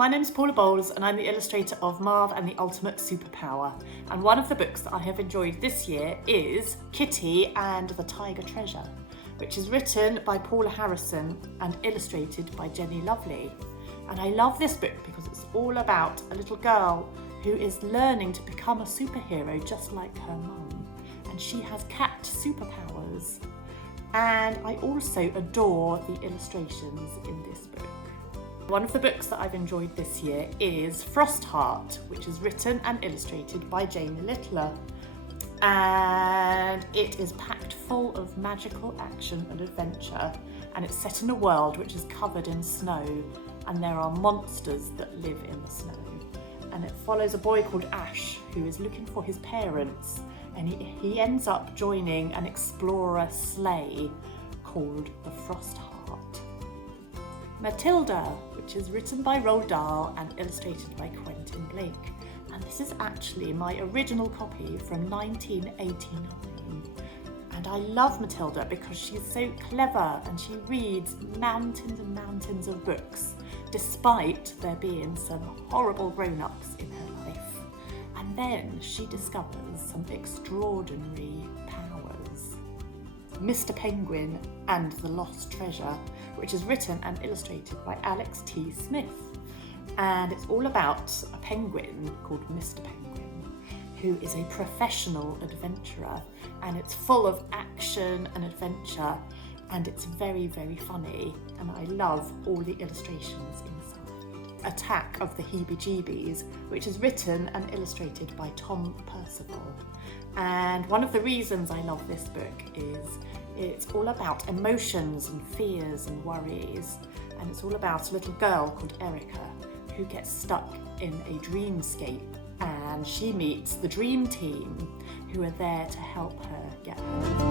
my name's Paula Bowles and I'm the illustrator of Marv and the Ultimate Superpower. And one of the books that I have enjoyed this year is Kitty and the Tiger Treasure, which is written by Paula Harrison and illustrated by Jenny Lovely. And I love this book because it's all about a little girl who is learning to become a superhero just like her mum. And she has cat superpowers. And I also adore the illustrations in this book. One of the books that I've enjoyed this year is Frostheart, which is written and illustrated by Jamie Littler. And it is packed full of magical action and adventure, and it's set in a world which is covered in snow, and there are monsters that live in the snow. And it follows a boy called Ash who is looking for his parents, and he ends up joining an explorer sleigh called the Frostheart. Matilda, which is written by Roald Dahl and illustrated by Quentin Blake. And this is actually my original copy from 1989. And I love Matilda because she's so clever and she reads mountains and mountains of books, despite there being some horrible grown-ups in her life. And then she discovers some extraordinary powers. Mr. Penguin and the Lost Treasure, which is written and illustrated by Alex T. Smith. And it's all about a penguin called Mr. Penguin, who is a professional adventurer, and it's full of action and adventure, and it's very, very funny, and I love all the illustrations inside. Attack of the Heebie-Jeebies, which is written and illustrated by Tom Percival. And one of the reasons I love this book is it's all about emotions and fears and worries, and it's all about a little girl called Erica who gets stuck in a dreamscape, and she meets the dream team who are there to help her get home.